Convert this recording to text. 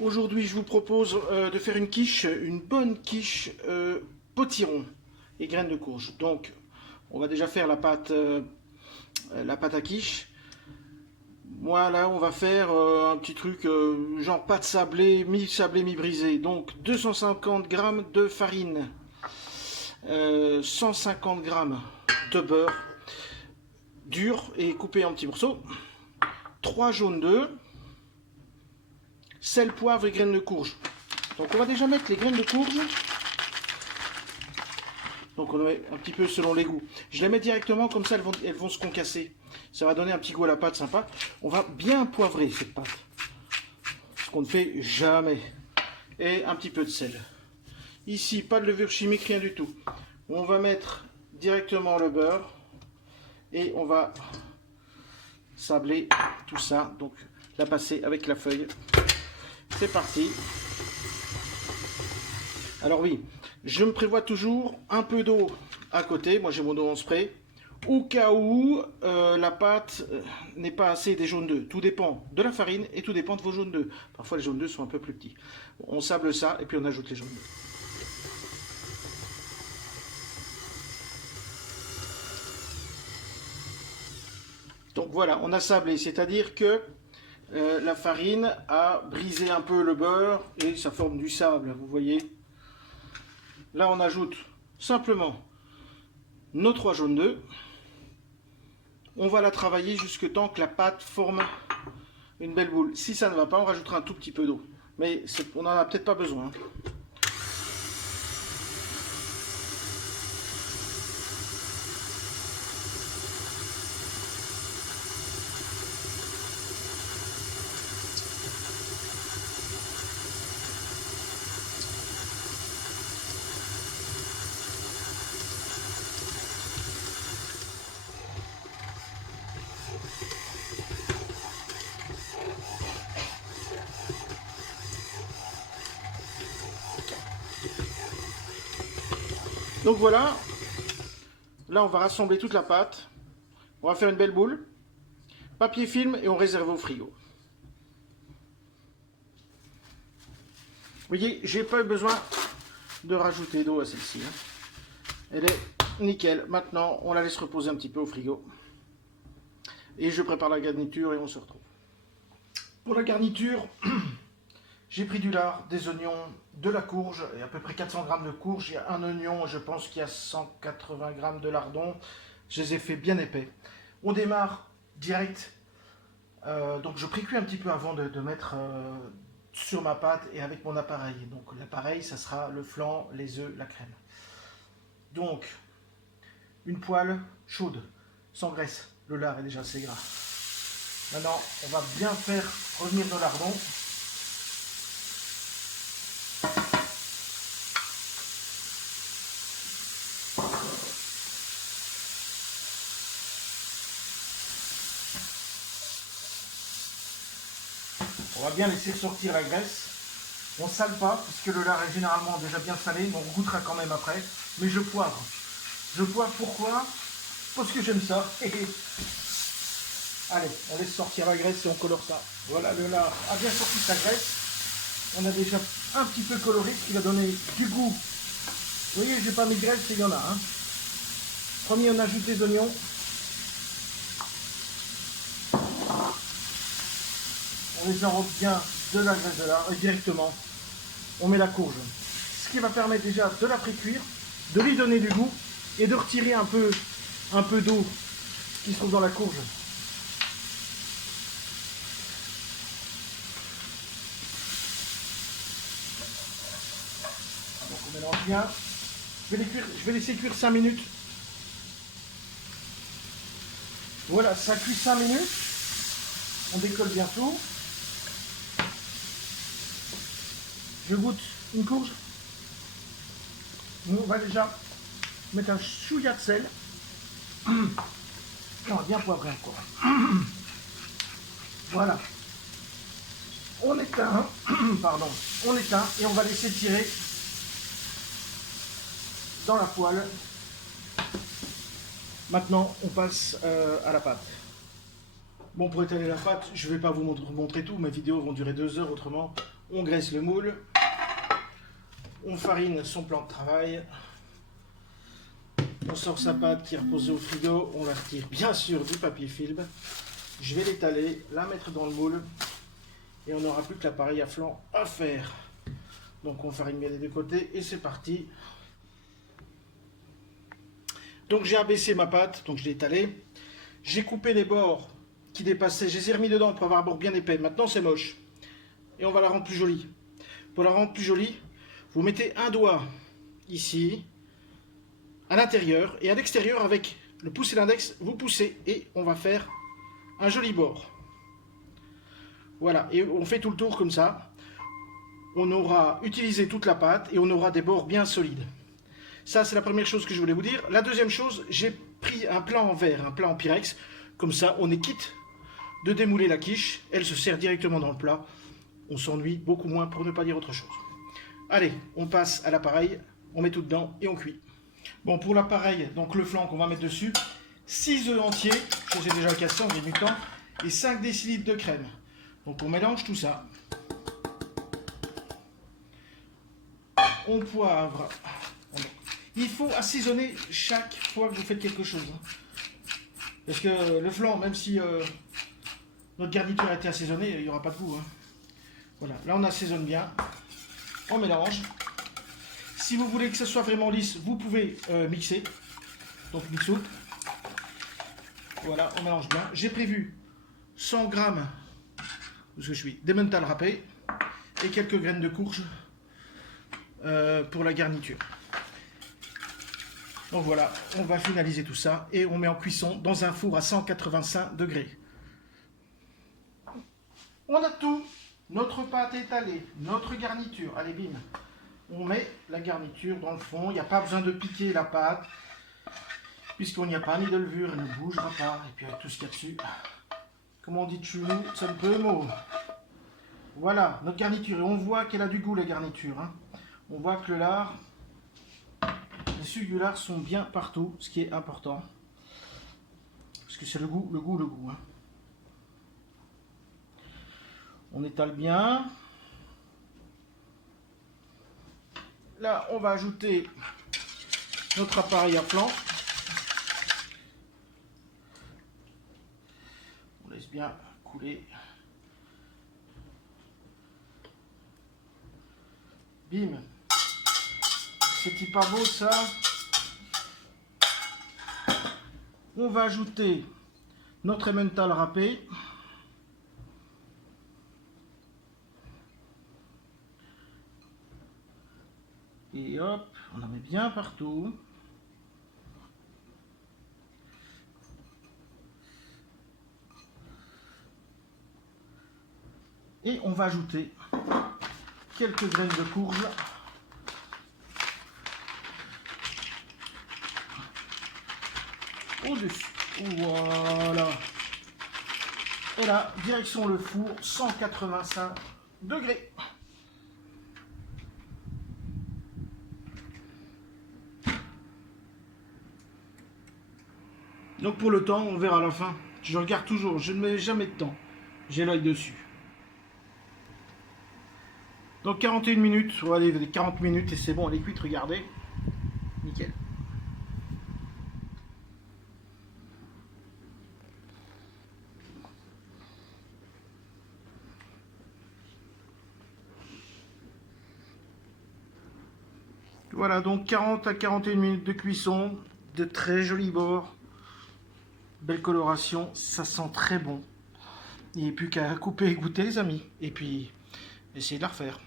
Aujourd'hui, je vous propose de faire une quiche, une bonne quiche potiron et graines de courge. Donc, on va déjà faire la pâte à quiche. Moi, là, on va faire un petit truc genre pâte sablée, mi-brisée. Donc, 250 g de farine, 150 g de beurre dur et coupé en petits morceaux, 3 jaunes d'œufs, sel, poivre et graines de courge. Donc, on va déjà mettre les graines de courge. Donc on met un petit peu selon les goûts. Je les mets directement, comme ça elles vont se concasser. Ça va donner un petit goût à la pâte sympa. On va bien poivrer cette pâte. Ce qu'on ne fait jamais. Et un petit peu de sel. Ici, pas de levure chimique, rien du tout. On va mettre directement le beurre. Et on va sabler tout ça. Donc la passer avec la feuille. C'est parti. Alors oui, je me prévois toujours un peu d'eau à côté. Moi j'ai mon eau en spray. Au cas où la pâte n'est pas assez des jaunes d'œufs. Tout dépend de la farine et tout dépend de vos jaunes d'œufs. Parfois les jaunes d'œufs sont un peu plus petits. On sable ça et puis on ajoute les jaunes d'œufs. Donc voilà, on a sablé, c'est-à-dire que la farine a brisé un peu le beurre et ça forme du sable, vous voyez. Là on ajoute simplement nos 3 jaunes d'œufs. On va la travailler jusque temps que la pâte forme une belle boule. Si ça ne va pas, on rajoutera un tout petit peu d'eau. Mais on n'en a peut-être pas besoin. Donc voilà, là on va rassembler toute la pâte, on va faire une belle boule, papier film et on réserve au frigo. Vous voyez, j'ai pas eu besoin de rajouter d'eau à celle-ci. Elle est nickel. Maintenant, on la laisse reposer un petit peu au frigo. Et je prépare la garniture et on se retrouve. Pour la garniture, j'ai pris du lard, des oignons, de la courge, et à peu près 400 g de courge. Il y a un oignon, je pense qu'il y a 180 g de lardon. Je les ai fait bien épais. On démarre direct. Donc je précuis un petit peu avant de mettre sur ma pâte et avec mon appareil. Donc l'appareil, ça sera le flan, les œufs, la crème. Donc, une poêle chaude, sans graisse. Le lard est déjà assez gras. Maintenant, on va bien faire revenir nos lardons. On va bien laisser sortir la graisse. On ne sale pas, puisque le lard est généralement déjà bien salé, donc on goûtera quand même après. Mais je poivre. Je poivre pourquoi? Parce que j'aime ça. Allez, on laisse sortir la graisse et on colore ça. Voilà, le lard a bien sorti sa graisse. On a déjà un petit peu coloré, ce qui va donner du goût. Vous voyez, j'ai pas mis de graisse, il y en a. Hein. Premier, on ajoute les oignons. On les enrobe bien de la graisse de lard et directement, on met la courge. Ce qui va permettre déjà de la précuire, de lui donner du goût et de retirer un peu d'eau qui se trouve dans la courge. Donc on mélange bien. Je vais laisser cuire 5 minutes. Voilà, ça cuit 5 minutes. On décolle bien tout. Je goûte une courge. On va déjà mettre un chouïa de sel. Et on va bien poivrer encore. Voilà. On éteint, pardon, on éteint et on va laisser tirer dans la poêle. Maintenant, on passe à la pâte. Bon, pour étaler la pâte, je ne vais pas vous montrer tout, mes vidéos vont durer 2 heures, autrement. On graisse le moule, on farine son plan de travail, on sort sa pâte qui est reposée au frigo, on la retire bien sûr du papier film. Je vais l'étaler, la mettre dans le moule et on n'aura plus que l'appareil à flanc à faire. Donc on farine bien les deux côtés et c'est parti. Donc j'ai abaissé ma pâte, donc je l'ai étalée. J'ai coupé les bords qui dépassaient, je les ai remis dedans pour avoir un bord bien épais. Maintenant c'est moche. Et on va la rendre plus jolie. Pour la rendre plus jolie, vous mettez un doigt ici, à l'intérieur, et à l'extérieur avec le pouce et l'index, vous poussez et on va faire un joli bord. Voilà, et on fait tout le tour comme ça. On aura utilisé toute la pâte et on aura des bords bien solides. Ça, c'est la première chose que je voulais vous dire. La deuxième chose, j'ai pris un plat en verre, un plat en Pyrex. Comme ça, on est quitte de démouler la quiche. Elle se sert directement dans le plat. On s'ennuie beaucoup moins, pour ne pas dire autre chose. Allez, on passe à l'appareil. On met tout dedans et on cuit. Bon, pour l'appareil, donc le flanc qu'on va mettre dessus, 6 œufs entiers, je les ai déjà cassés en gagne du temps, et 5 décilitres de crème. Donc on mélange tout ça. On poivre. Il faut assaisonner chaque fois que vous faites quelque chose. Parce que le flan, même si notre garniture a été assaisonnée, il n'y aura pas de goût. Voilà, là on assaisonne bien. On mélange. Si vous voulez que ça soit vraiment lisse, vous pouvez mixer. Donc mixo. Voilà, on mélange bien. J'ai prévu 100 g d'emmental râpé et quelques graines de courge pour la garniture. Donc voilà, on va finaliser tout ça et on met en cuisson dans un four à 185 degrés. On a tout. Notre pâte étalée, notre garniture. Allez, bim. On met la garniture dans le fond. Il n'y a pas besoin de piquer la pâte, puisqu'on n'y a pas ni de levure, elle ne bougera pas. Et puis avec tout ce qu'il y a dessus, comme on dit de chez nous, ça ne peut mot. Voilà, notre garniture. Et on voit qu'elle a du goût, la garniture. On voit que le lard, les sucres du lard sont bien partout, ce qui est important. Parce que c'est le goût. On étale bien. Là, on va ajouter notre appareil à flanc. On laisse bien couler. Bim. C'est pas beau ça. On va ajouter notre emmental râpé. Et hop, on en met bien partout. Et on va ajouter quelques graines de courge. Au-dessus. Voilà. Et là, direction le four, 185 degrés. Donc pour le temps, on verra à la fin. Je regarde toujours, je ne mets jamais de temps. J'ai l'œil dessus. Donc 41 minutes, on va aller 40 minutes et c'est bon, elle est cuite, regardez. Nickel. Voilà, donc 40 à 41 minutes de cuisson, de très jolis bords. Belle coloration, ça sent très bon. Il n'y a plus qu'à couper et goûter les amis. Et puis, essayer de la refaire.